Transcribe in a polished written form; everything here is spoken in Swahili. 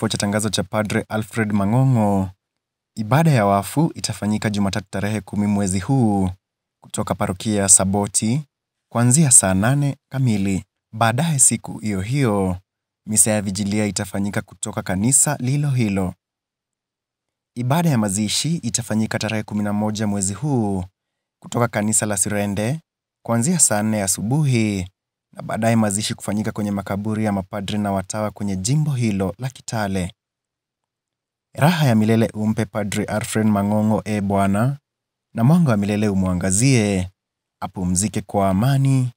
kifo cha tangazo cha Padre Alfred Mang'ong'o. Ibada ya wafu itafanyika Jumatatu tarehe 10 mwezi huu kutoka parokia ya Saboti kuanzia saa 8 kamili. Baadaye siku hiyo hiyo, misa ya vijilia itafanyika kutoka kanisa lilo hilo. Ibada ya mazishi itafanyika tarehe 11 mwezi huu kutoka kanisa la Sirende kuanzia saa 4 asubuhi, na baadaye mazishi kufanyika kwenye makaburi ya mapadri na watawa kwenye jimbo hilo la Kitale. Raha ya milele umpe Padre Alfred Mang'ong'o, e Bwana, na mwanga wa milele umwangazie, apumzike kwa amani.